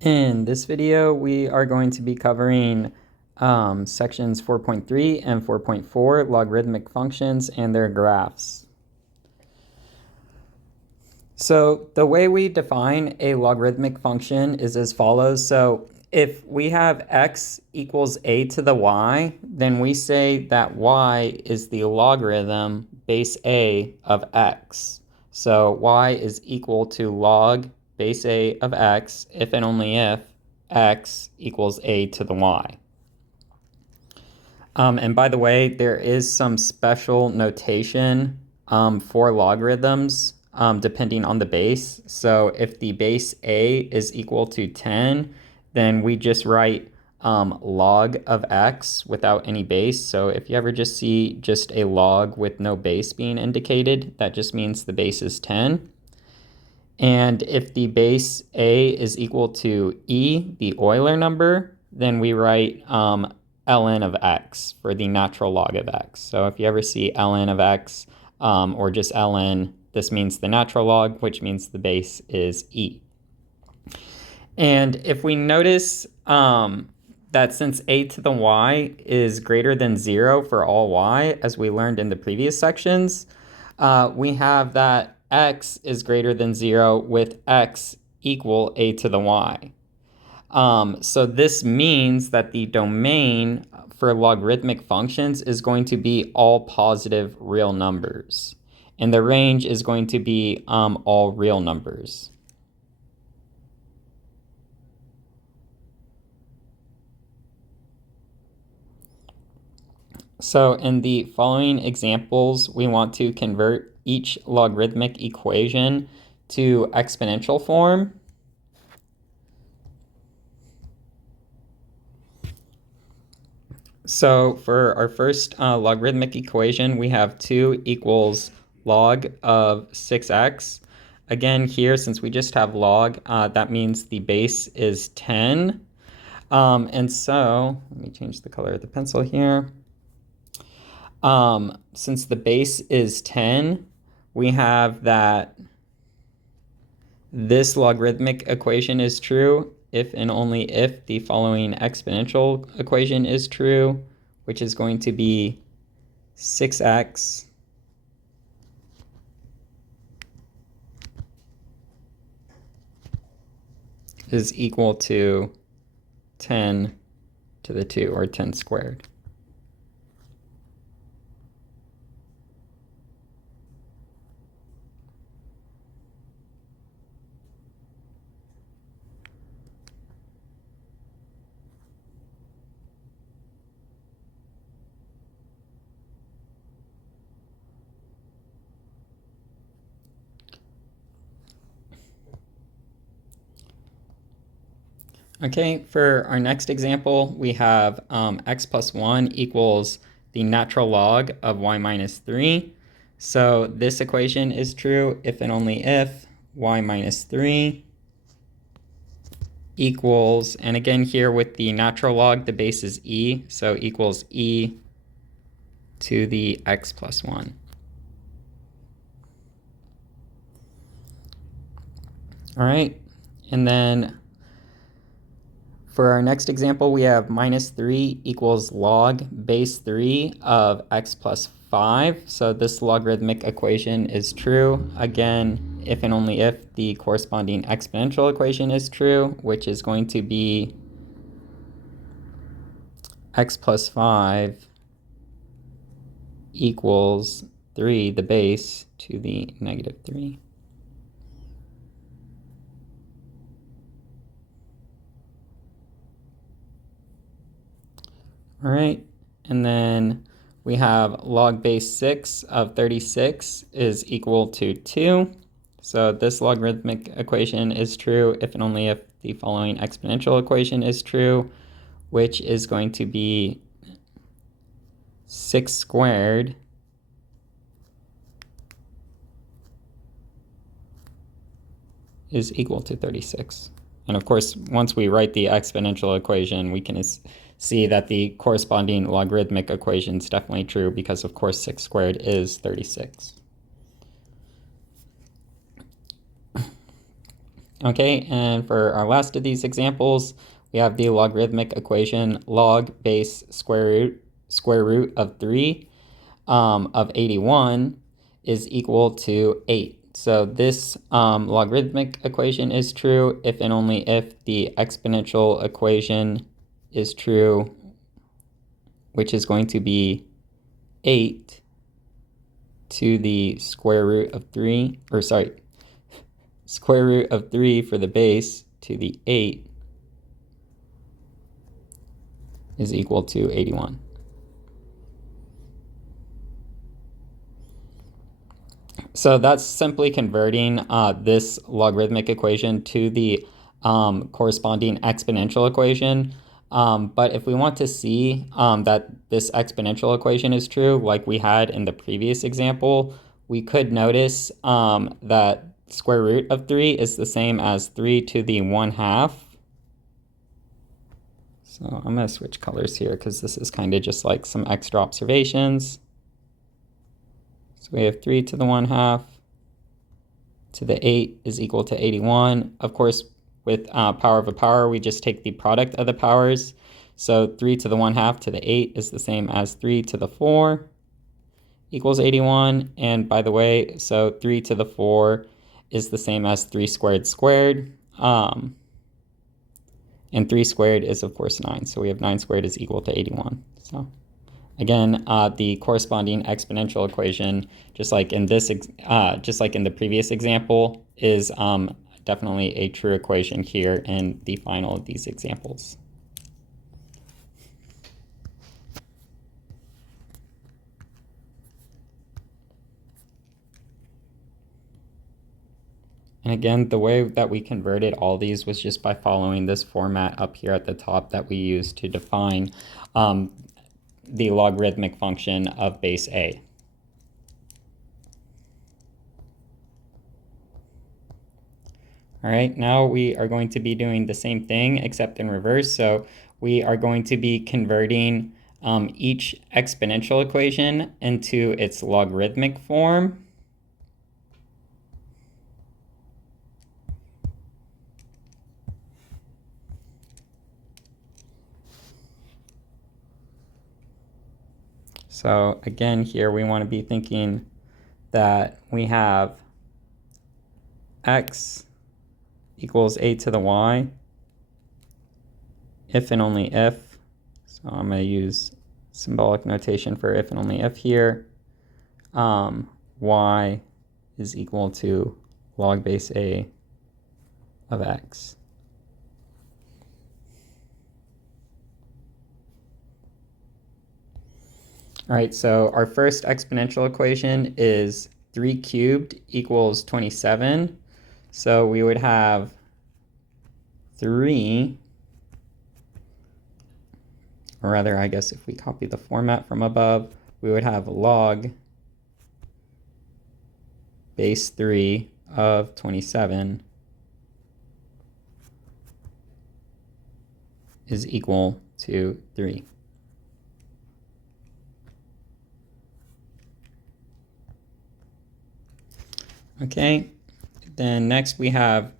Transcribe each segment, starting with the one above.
In this video, we are going to be covering sections 4.3 and 4.4, logarithmic functions and their graphs. So the way we define a logarithmic function is as follows. So if we have x equals a to the y, then we say that y is the logarithm base a of x. So y is equal to log base a of x if and only if x equals a to the y. And by the way, there is some special notation for logarithms depending on the base. So if the base a is equal to 10, then we just write log of x without any base. So if you ever just see just a log with no base being indicated, that just means the base is 10. And if the base a is equal to e, the Euler number, then we write ln of x for the natural log of x. So if you ever see ln of x or just ln, this means the natural log, which means the base is e. And if we notice that since a to the y is greater than 0 for all y, as we learned in the previous sections, we have that x is greater than 0 with x equal a to the y. So this means that the domain for logarithmic functions is going to be all positive real numbers. And the range is going to be all real numbers. So in the following examples, we want to convert each logarithmic equation to exponential form. So for our first logarithmic equation, we have 2 equals log of 6x. Again, here, since we just have log, that means the base is 10. And so, let me change the color of the pencil here. Since the base is 10, we have that this logarithmic equation is true if and only if the following exponential equation is true, which is going to be 6x is equal to 10 to the 2, or 10 squared. Okay, for our next example, we have x plus 1 equals the natural log of y minus 3. So this equation is true if and only if y minus 3 equals, and again here with the natural log, the base is e, so equals e to the x plus 1. All right, and then for our next example, we have minus 3 equals log base 3 of x plus 5. So this logarithmic equation is true, again, if and only if the corresponding exponential equation is true, which is going to be x plus 5 equals 3, the base, to the negative 3. All right, and then we have log base 6 of 36 is equal to 2. So this logarithmic equation is true if and only if the following exponential equation is true, which is going to be 6 squared is equal to 36. And of course, once we write the exponential equation, we can see that the corresponding logarithmic equation is definitely true because, of course, 6 squared is 36. Okay, and for our last of these examples, we have the logarithmic equation log base square root of 3 of 81 is equal to 8. So this logarithmic equation is true if and only if the exponential equation is true, which is going to be 8 to the square root of 3, or sorry, square root of 3 for the base to the 8 is equal to 81. So that's simply converting this logarithmic equation to the corresponding exponential equation. But if we want to see that this exponential equation is true, like we had in the previous example, we could notice that square root of 3 is the same as 3 to the 1/2. So I'm going to switch colors here because this is kind of just like some extra observations. So we have 3 to the 1/2 to the 8 is equal to 81. Of course, with power of a power, we just take the product of the powers. So 3 to the 1/2 to the 8 is the same as 3 to the 4 equals 81. And by the way, so 3 to the 4 is the same as 3 squared squared. And 3 squared is, of course, 9. So we have 9 squared is equal to 81. So again, the corresponding exponential equation, just like in the previous example, is definitely a true equation here in the final of these examples. And again, the way that we converted all these was just by following this format up here at the top that we used to define the logarithmic function of base A. All right, now we are going to be doing the same thing except in reverse. So we are going to be converting each exponential equation into its logarithmic form. So again, here we want to be thinking that we have x equals a to the y if and only if. So I'm going to use symbolic notation for if and only if here. Y is equal to log base a of x. All right, so our first exponential equation is 3 cubed equals 27. So we would have 3, or rather, I guess if we copy the format from above, we would have log base 3 of 27 is equal to 3. Okay, then next we have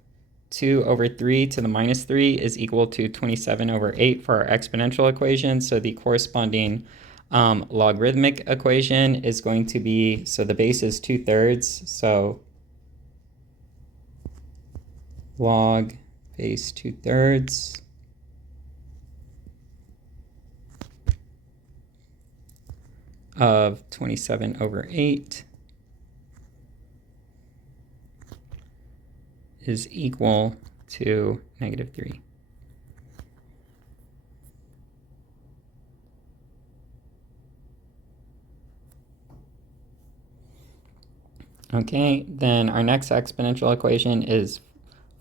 2 over 3 to the minus 3 is equal to 27 over 8 for our exponential equation. So the corresponding logarithmic equation is going to be, so the base is 2/3, so log base 2/3 of 27 over 8 is equal to -3. Okay, then our next exponential equation is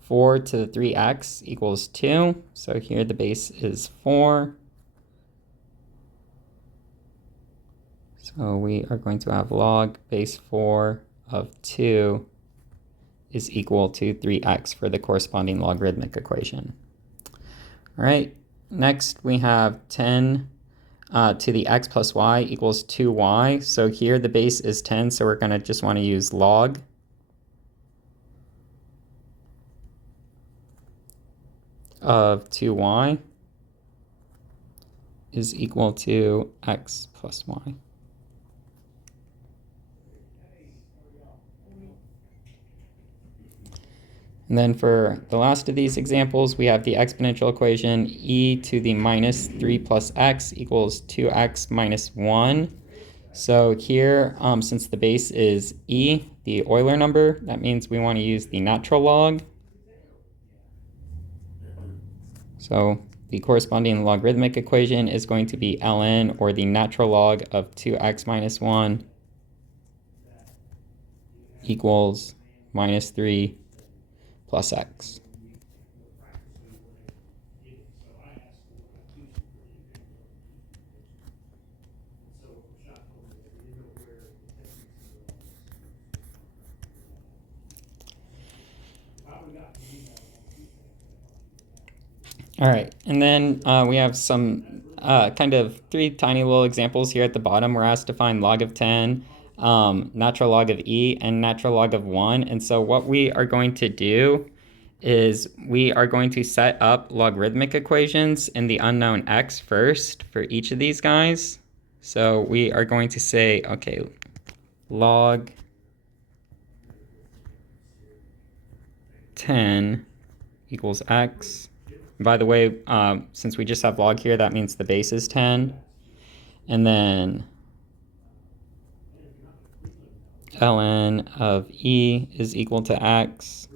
4 to the 3x equals 2. So here the base is 4. So we are going to have log base 4 of 2 is equal to 3x for the corresponding logarithmic equation. All right, next we have 10 to the x plus y equals 2y. So here the base is 10, so we're going to just want to use log. of 2y is equal to x plus y. And then for the last of these examples, we have the exponential equation e to the minus 3 plus x equals 2x minus 1. So here, since the base is e, the Euler number, that means we want to use the natural log. So the corresponding logarithmic equation is going to be ln, or the natural log of 2x minus 1 equals minus 3 plus x. All right, and then we have some kind of 3 tiny little examples here at the bottom. We're asked to find log of 10, natural log of e, and natural log of 1. And so what we are going to do is we are going to set up logarithmic equations in the unknown x first for each of these guys. So we are going to say, okay, log 10 equals x. By the way, since we just have log here, that means the base is 10. And then ln of e is equal to x.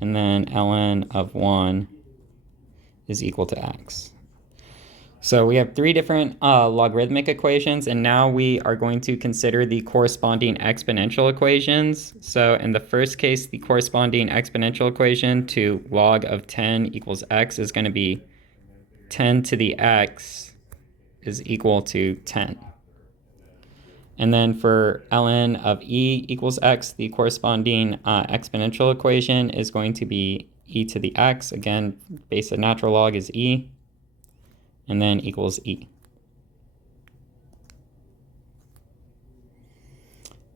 And then ln of 1 is equal to x. So we have 3 different logarithmic equations, and now we are going to consider the corresponding exponential equations. So in the first case, the corresponding exponential equation to log of 10 equals x is going to be 10 to the x is equal to 10. And then for ln of e equals x, the corresponding exponential equation is going to be e to the x. Again, base of natural log is e, and then equals e.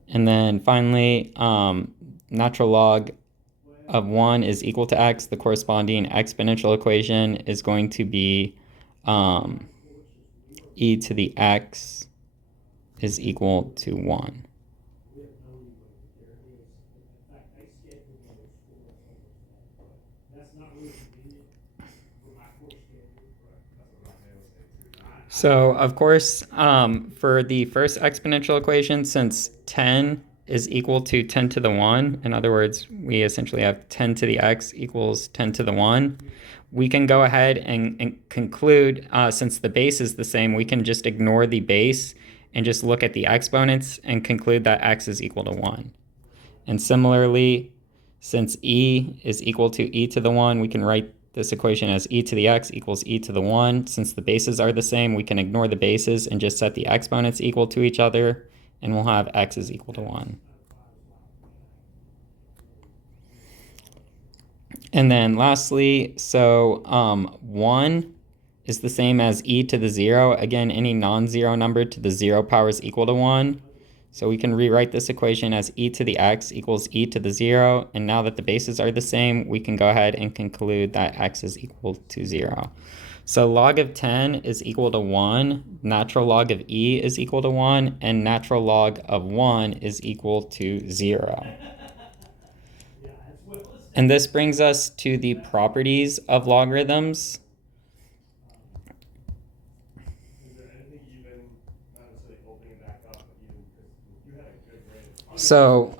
And then finally, natural log of 1 is equal to x. The corresponding exponential equation is going to be e to the x is equal to 1. So, of course, for the first exponential equation, since 10 is equal to 10 to the 1, in other words, we essentially have 10 to the x equals 10 to the 1, we can go ahead and conclude, since the base is the same, we can just ignore the base and just look at the exponents and conclude that x is equal to 1. And similarly, since e is equal to e to the 1, we can write this equation as e to the x equals e to the 1. Since the bases are the same, we can ignore the bases and just set the exponents equal to each other, and we'll have x is equal to 1. And then lastly, so 1 is the same as e to the 0. Again, any non-zero number to the 0 power is equal to 1. So we can rewrite this equation as e to the x equals e to the 0. And now that the bases are the same, we can go ahead and conclude that x is equal to 0. So log of 10 is equal to 1, natural log of e is equal to 1, and natural log of 1 is equal to 0. And this brings us to the properties of logarithms. So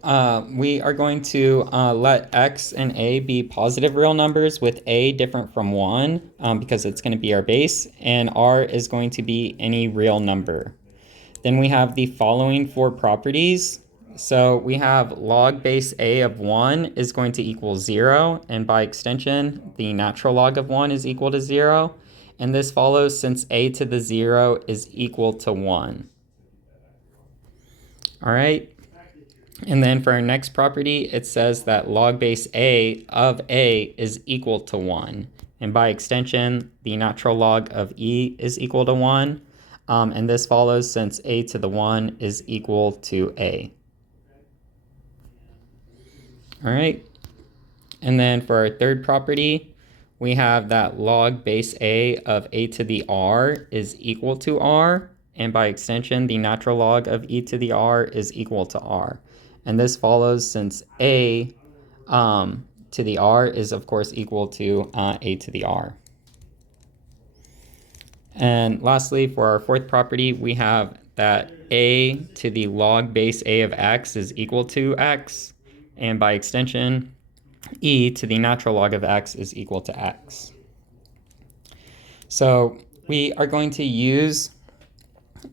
we are going to let x and a be positive real numbers, with a different from 1 because it's going to be our base, and r is going to be any real number. Then we have the following 4 properties. So we have log base a of 1 is going to equal 0, and by extension, the natural log of 1 is equal to 0. And this follows since a to the 0 is equal to 1. All right. And then for our next property, it says that log base a of a is equal to 1. And by extension, the natural log of e is equal to 1. And this follows since a to the 1 is equal to a. All right. And then for our third property, we have that log base a of a to the r is equal to r, and by extension, the natural log of e to the r is equal to r. And this follows since a to the r is, of course, equal to a to the r. And lastly, for our fourth property, we have that a to the log base a of x is equal to x, and by extension, e to the natural log of x is equal to x. So we are going to use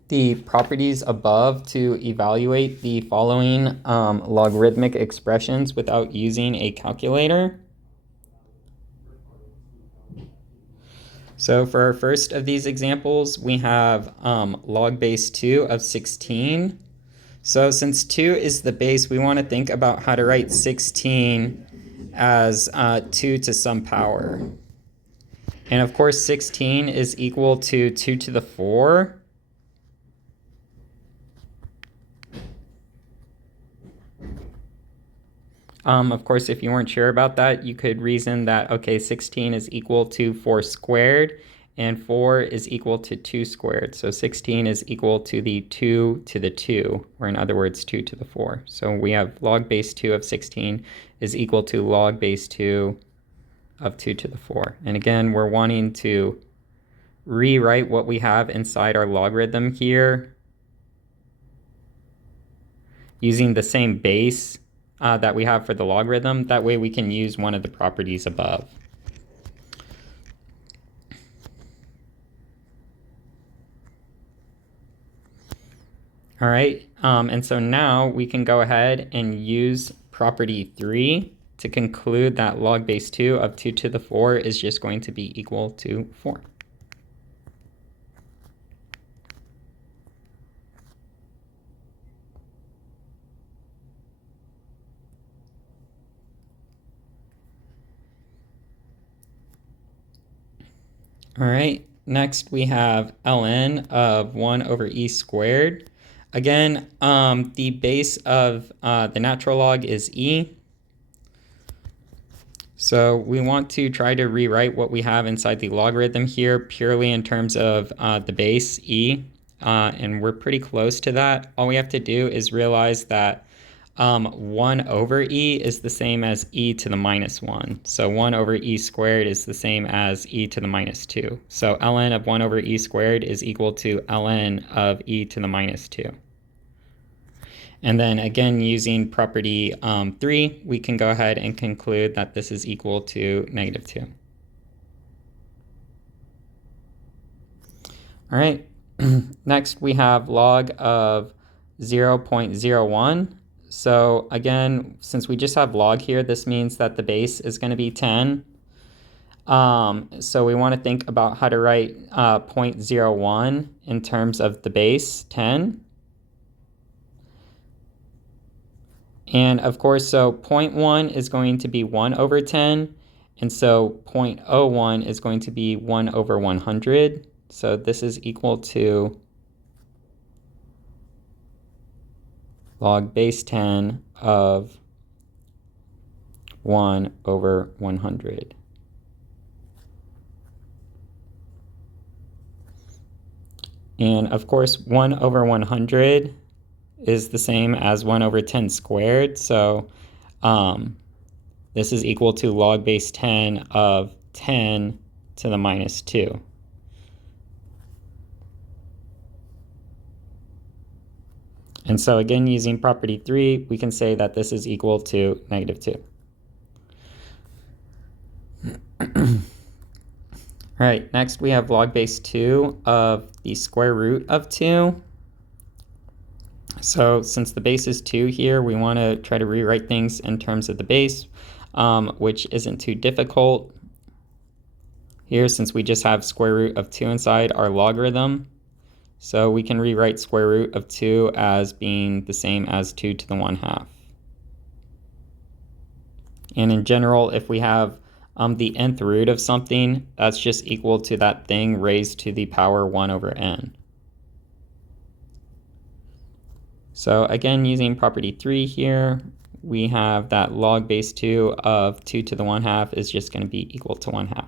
the properties above to evaluate the following logarithmic expressions without using a calculator. So for our first of these examples, we have log base 2 of 16. So since 2 is the base, we want to think about how to write 16 as 2 to some power. And of course, 16 is equal to 2 to the 4. Of course, if you weren't sure about that, you could reason that, okay, 16 is equal to 4 squared, and 4 is equal to 2 squared. So 16 is equal to the 2 to the 2, or in other words, 2 to the 4. So we have log base 2 of 16 is equal to log base 2 of 2 to the 4. And again, we're wanting to rewrite what we have inside our logarithm here using the same base that we have for the logarithm. That way we can use one of the properties above. All right, and so now we can go ahead and use property 3 to conclude that log base 2 of 2 to the 4 is just going to be equal to 4. All right, next we have ln of 1 over e squared. Again, the base of the natural log is e. So we want to try to rewrite what we have inside the logarithm here purely in terms of the base e, and we're pretty close to that. All we have to do is realize that 1 over e is the same as e to the minus 1. So 1 over e squared is the same as e to the minus 2. So ln of 1 over e squared is equal to ln of e to the minus 2. And then again, using property 3, we can go ahead and conclude that this is equal to negative 2. All right, next we have log of 0.01. So again, since we just have log here, this means that the base is going to be 10. So we want to think about how to write 0.01 in terms of the base 10. And of course, so 0.1 is going to be 1 over 10. And so 0.01 is going to be 1 over 100. So this is equal to log base 10 of 1 over 100. And of course, 1 over 100 is the same as 1 over 10 squared. So this is equal to log base 10 of 10 to the minus 2. And so again, using property 3, we can say that this is equal to negative 2. All right, next we have log base 2 of the square root of 2. So since the base is 2 here, we want to try to rewrite things in terms of the base, which isn't too difficult. Here, since we just have square root of 2 inside our logarithm, so we can rewrite square root of 2 as being the same as 2 to the 1/2. And in general, if we have the nth root of something, that's just equal to that thing raised to the power 1 over n. So again, using property 3 here, we have that log base 2 of 2 to the 1/2 is just going to be equal to 1/2.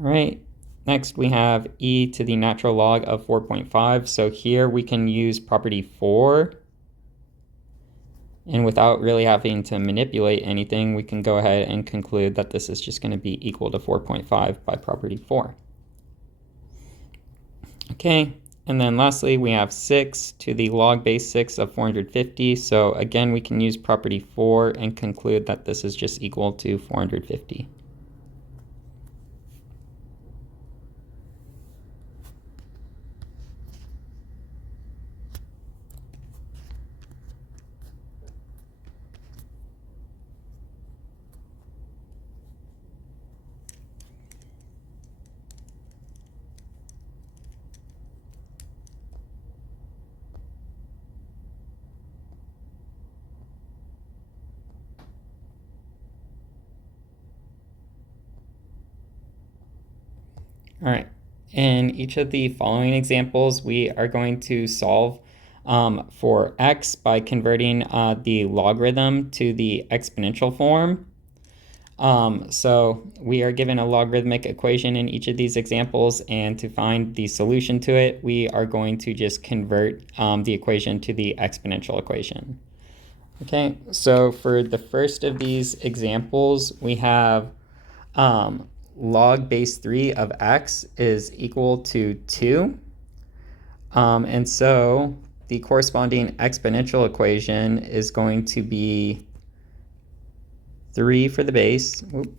All right, next we have e to the natural log of 4.5. So here we can use property 4. And without really having to manipulate anything, we can go ahead and conclude that this is just going to be equal to 4.5 by property 4. Okay, and then lastly, we have 6 to the log base 6 of 450. So again, we can use property 4 and conclude that this is just equal to 450. All right, in each of the following examples, we are going to solve for x by converting the logarithm to the exponential form. So we are given a logarithmic equation in each of these examples, and to find the solution to it, we are going to just convert the equation to the exponential equation. Okay, so for the first of these examples, we have log base 3 of x is equal to 2. And so the corresponding exponential equation is going to be 3 for the base. Oop.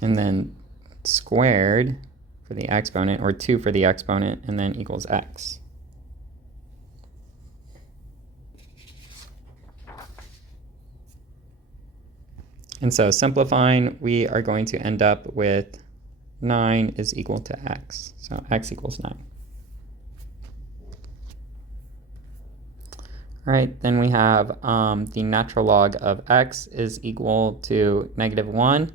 And then squared for the exponent, or 2 for the exponent, and then equals x. And so simplifying, we are going to end up with 9 is equal to x. So x equals 9. All right, then we have the natural log of x is equal to -1.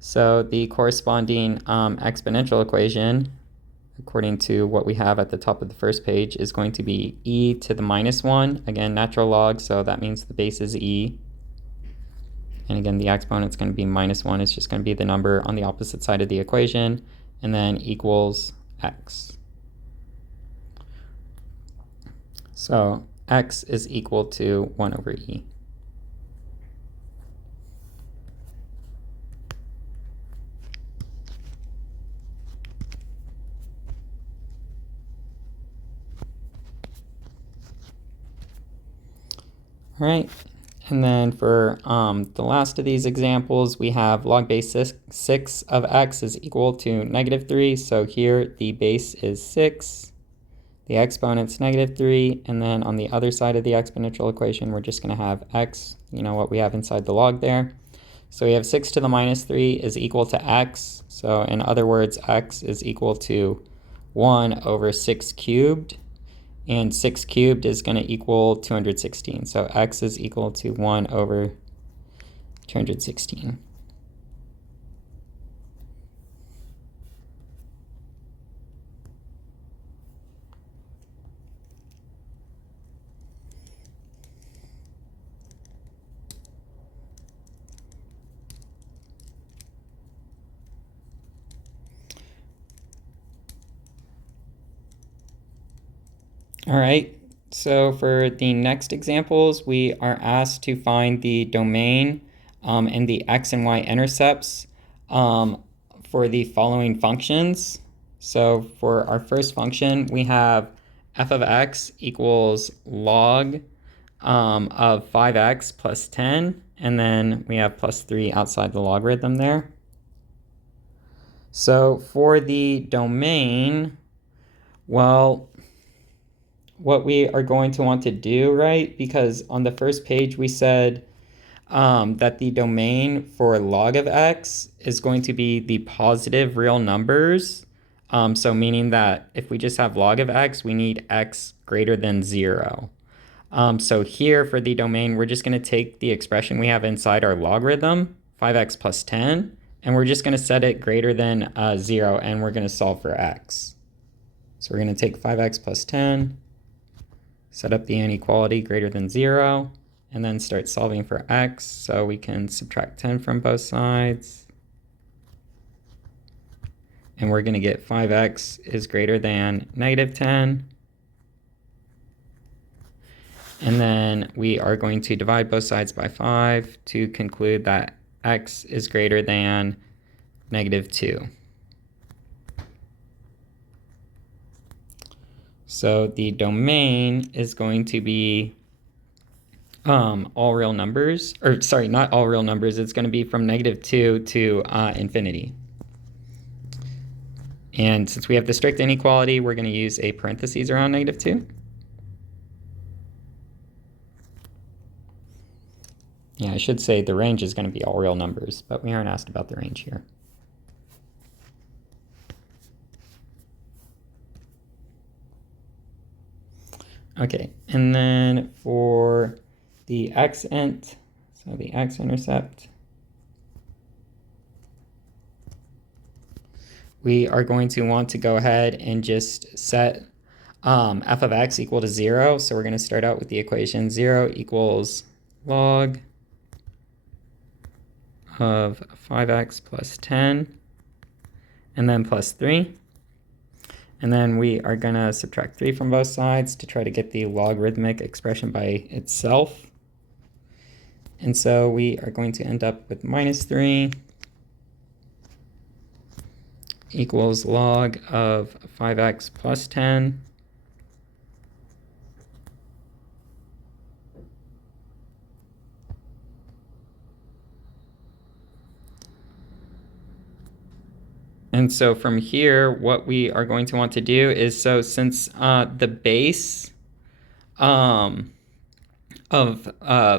So the corresponding exponential equation, according to what we have at the top of the first page, is going to be e to the -1. Again, natural log, so that means the base is e. And again, the exponent's going to be -1. It's just going to be the number on the opposite side of the equation, and then equals x. So x is equal to 1 over e. All right. And then for the last of these examples, we have log base 6 of x is equal to -3. So here the base is 6, the exponent's -3, and then on the other side of the exponential equation, we're just going to have x, you know what we have inside the log there. So we have 6 to the -3 is equal to x. So in other words, x is equal to 1 over 6 cubed. And 6 cubed is going to equal 216. So x is equal to 1 over 216. All right, so for the next examples, we are asked to find the domain and the x and y intercepts for the following functions. So for our first function, we have f of x equals log of 5x plus 10, and then we have plus 3 outside the logarithm there. So for the domain, well, what we are going to want to do, right? Because on the first page we said that the domain for log of x is going to be the positive real numbers. So meaning that if we just have log of x, we need x greater than 0. So here for the domain, we're just going to take the expression we have inside our logarithm, 5x plus 10, and we're just going to set it greater than 0, and we're going to solve for x. So we're going to take 5x plus 10, set up the inequality greater than 0, and then start solving for x. So we can subtract 10 from both sides. And we're going to get 5x is greater than negative 10. And then we are going to divide both sides by 5 to conclude that x is greater than negative 2. So the domain is going to be all real numbers, or sorry, not all real numbers. It's going to be from negative 2 to infinity. And since we have the strict inequality, we're going to use a parentheses around negative 2. Yeah, I should say the range is going to be all real numbers, but we aren't asked about the range here. Okay, and then for the x-int, so the x-intercept, we are going to want to go ahead and just set f of x equal to 0. So we're going to start out with the equation 0 equals log of 5x plus 10, and then plus 3. And then we are going to subtract 3 from both sides to try to get the logarithmic expression by itself. And so we are going to end up with minus 3 equals log of 5x plus 10. And so from here, what we are going to want to do is, so since the base of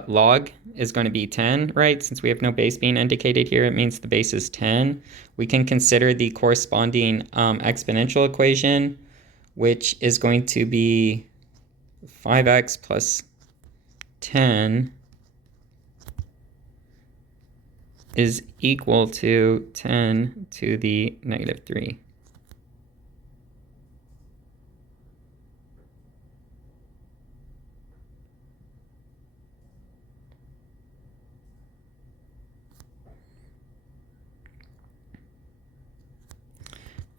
log is going to be 10, right? Since we have no base being indicated here, it means the base is 10. We can consider the corresponding exponential equation, which is going to be 5x plus 10 is equal to 10 to the negative 3.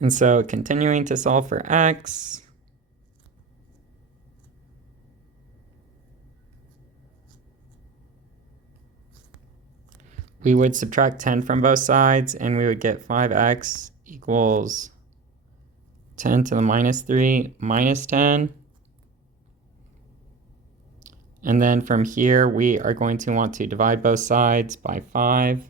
And so continuing to solve for x, we would subtract 10 from both sides, and we would get 5x equals 10 to the minus 3 minus 10. And then from here, we are going to want to divide both sides by 5.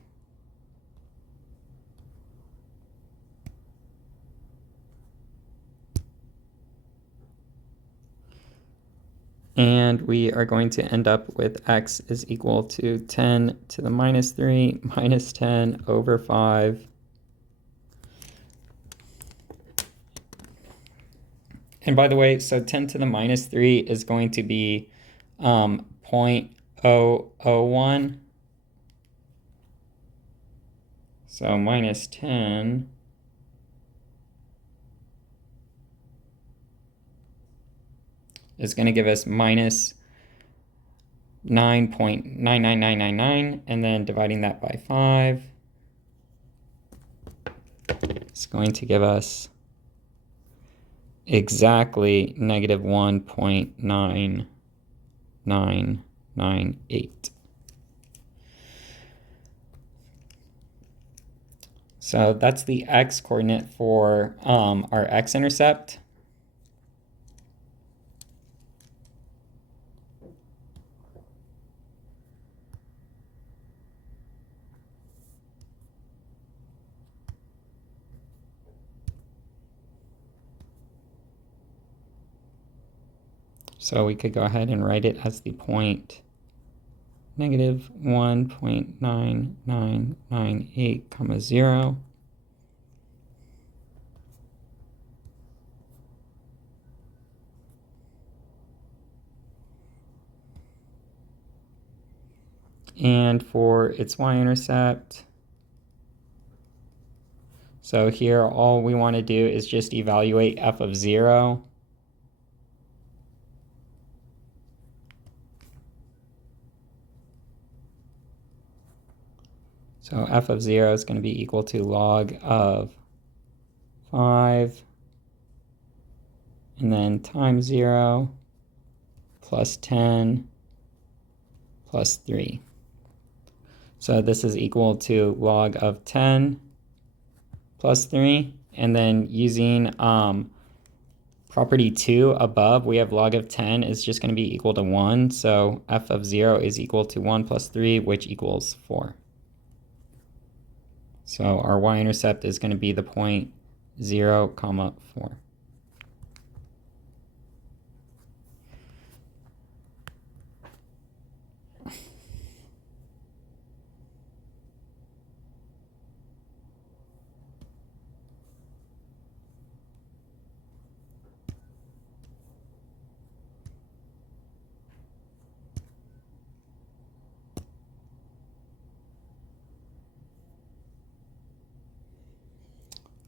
And we are going to end up with x is equal to 10 to the minus 3 minus 10 over 5. And by the way, so 10 to the minus 3 is going to be 0.001. So minus 10 is going to give us minus 9.99999, and then dividing that by 5 is going to give us exactly negative 1.9998. So that's the x coordinate for our x-intercept. So we could go ahead and write it as the point negative 1.9998 comma 0. And for its y-intercept, so here all we want to do is just evaluate f of 0. So f of 0 is going to be equal to log of 5, and then times 0 plus 10 plus 3. So this is equal to log of 10 plus 3. And then using property 2 above, we have log of 10 is just going to be equal to 1. So f of 0 is equal to 1 plus 3, which equals 4. So our y-intercept is going to be the point 0, 4.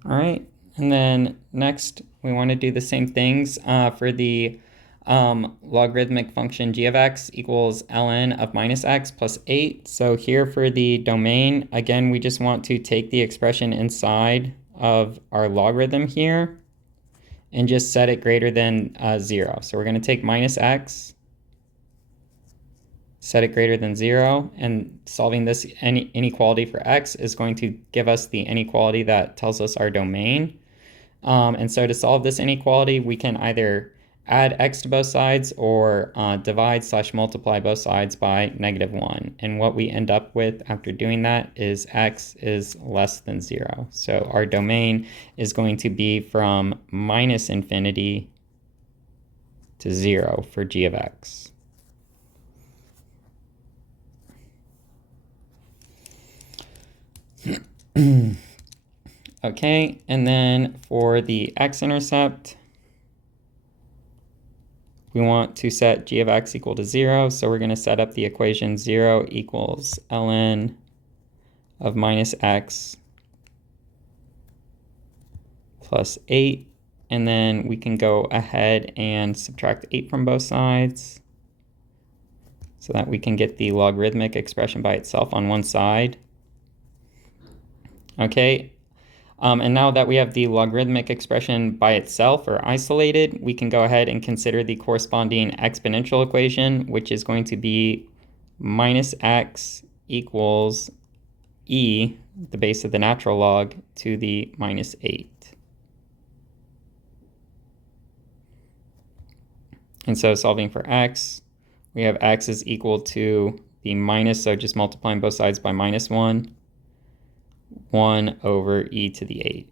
All right, and then next we want to do the same things for the logarithmic function g of x equals ln of minus x plus 8. So here for the domain, again, we just want to take the expression inside of our logarithm here and just set it greater than 0. So we're going to take minus x, set it greater than 0, and solving this inequality for x is going to give us the inequality that tells us our domain. And so to solve this inequality, we can either add x to both sides or divide/multiply both sides by -1. And what we end up with after doing that is x is less than 0. So our domain is going to be from -infinity to 0 for g of x. Okay, and then for the x-intercept, we want to set g of x equal to 0, so we're going to set up the equation 0 equals ln of minus x plus 8, and then we can go ahead and subtract 8 from both sides so that we can get the logarithmic expression by itself on one side. Okay, and now that we have the logarithmic expression by itself or isolated, we can go ahead and consider the corresponding exponential equation, which is going to be minus x equals e, the base of the natural log, to the minus 8. And so solving for x, we have x is equal to the minus, so just multiplying both sides by -1. 1 over e to the 8.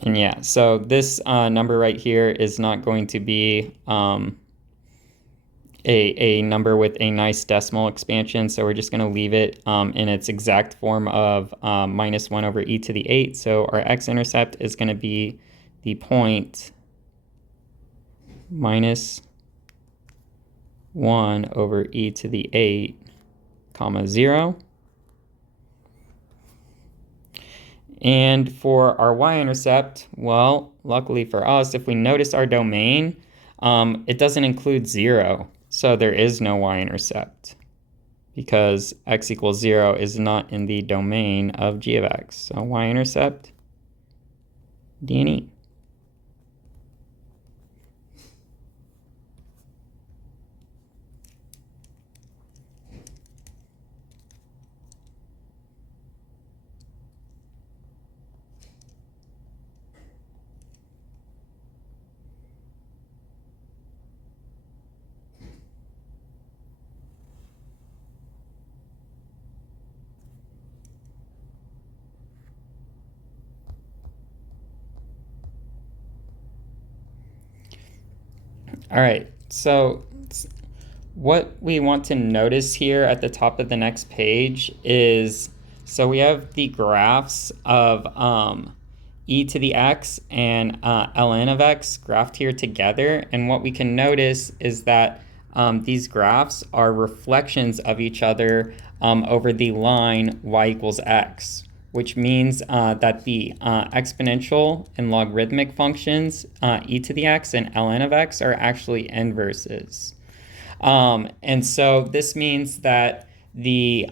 And yeah, so this number right here is not going to be a number with a nice decimal expansion, so we're just going to leave it in its exact form of -1 over e to the 8. So our x-intercept is going to be the point minus 1 over e to the 8, 0. And for our y-intercept, well, luckily for us, if we notice our domain, it doesn't include 0. So there is no y-intercept because x equals 0 is not in the domain of g of x. So y-intercept, D and E. All right, so what we want to notice here at the top of the next page is, so we have the graphs of e to the x and ln of x graphed here together. And what we can notice is that these graphs are reflections of each other over the line y equals x, which means that the exponential and logarithmic functions e to the x and ln of x are actually inverses. And so this means that the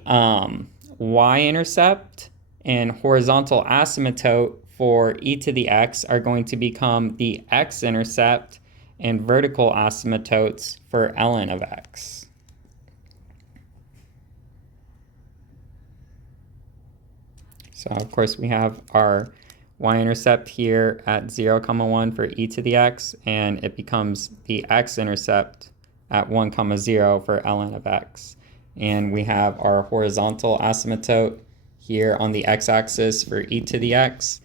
y-intercept and horizontal asymptote for e to the x are going to become the x-intercept and vertical asymptotes for ln of x. So of course we have our y-intercept here at 0, 1 for e to the x, and it becomes the x-intercept at 1, 0 for ln of x. And we have our horizontal asymptote here on the x-axis for e to the x,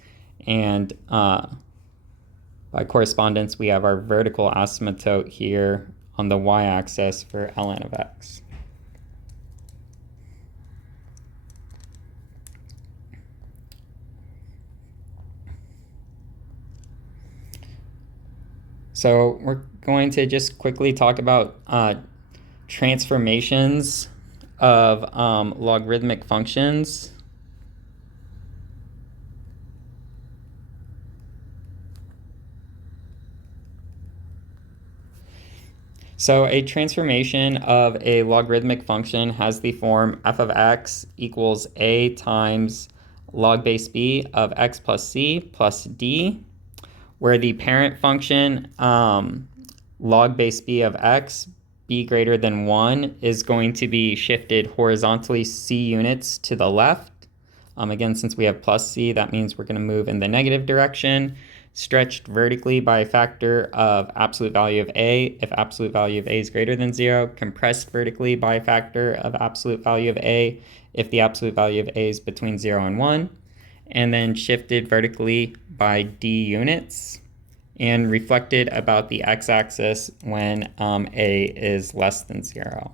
and by correspondence we have our vertical asymptote here on the y-axis for ln of x. So we're going to just quickly talk about transformations of logarithmic functions. So a transformation of a logarithmic function has the form f of x equals a times log base b of x plus c plus d, where the parent function log base b of x, b greater than 1, is going to be shifted horizontally c units to the left. Again, since we have plus c, that means we're going to move in the negative direction, stretched vertically by a factor of absolute value of a if absolute value of a is greater than 0, compressed vertically by a factor of absolute value of a if the absolute value of a is between 0 and 1, and then shifted vertically by d units, and reflected about the x-axis when a is less than 0.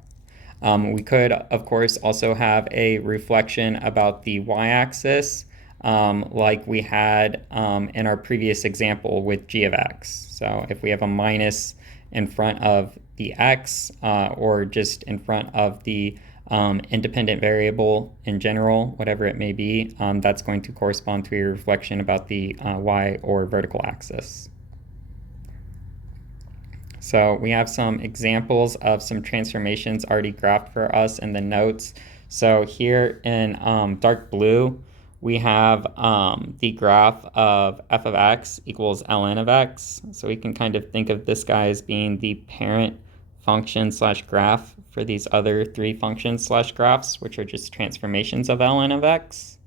We could, of course, also have a reflection about the y-axis, like we had in our previous example with g of x. So if we have a minus in front of the x, or just in front of the independent variable in general, whatever it may be, that's going to correspond to a reflection about the y or vertical axis. So we have some examples of some transformations already graphed for us in the notes. So here in dark blue, we have the graph of f of x equals ln of x. So we can kind of think of this guy as being the parent function slash graph for these other three functions slash graphs, which are just transformations of ln of x.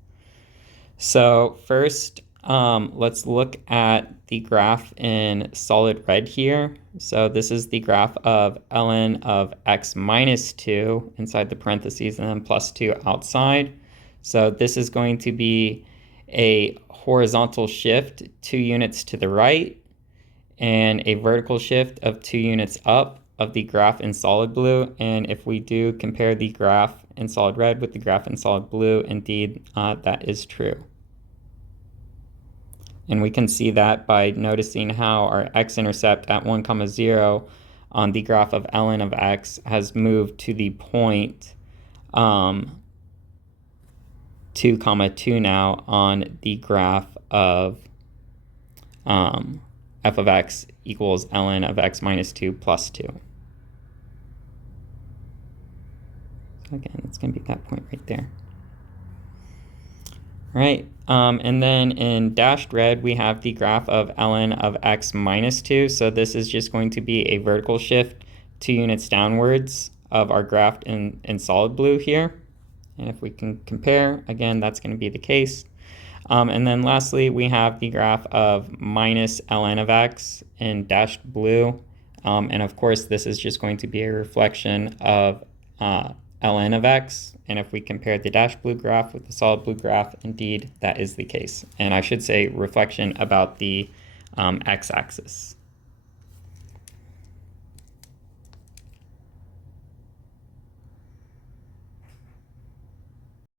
So first, let's look at the graph in solid red here. So this is the graph of ln of x minus 2 inside the parentheses and then plus 2 outside. So this is going to be a horizontal shift 2 units to the right and a vertical shift of 2 units up of the graph in solid blue. And if we do compare the graph in solid red with the graph in solid blue, indeed that is true. And we can see that by noticing how our x-intercept at 1, 0 on the graph of ln of x has moved to the point 2, 2 now on the graph of f of x equals ln of x minus 2 plus 2. So again, it's going to be that point right there. All right, and then in dashed red, we have the graph of ln of x minus 2. So this is just going to be a vertical shift 2 units downwards of our graph in solid blue here. And if we can compare, again, that's going to be the case. And then lastly, we have the graph of minus ln of x in dashed blue. And of course, this is just going to be a reflection of ln of x. And if we compare the dashed blue graph with the solid blue graph, indeed, that is the case. And I should say reflection about the x-axis.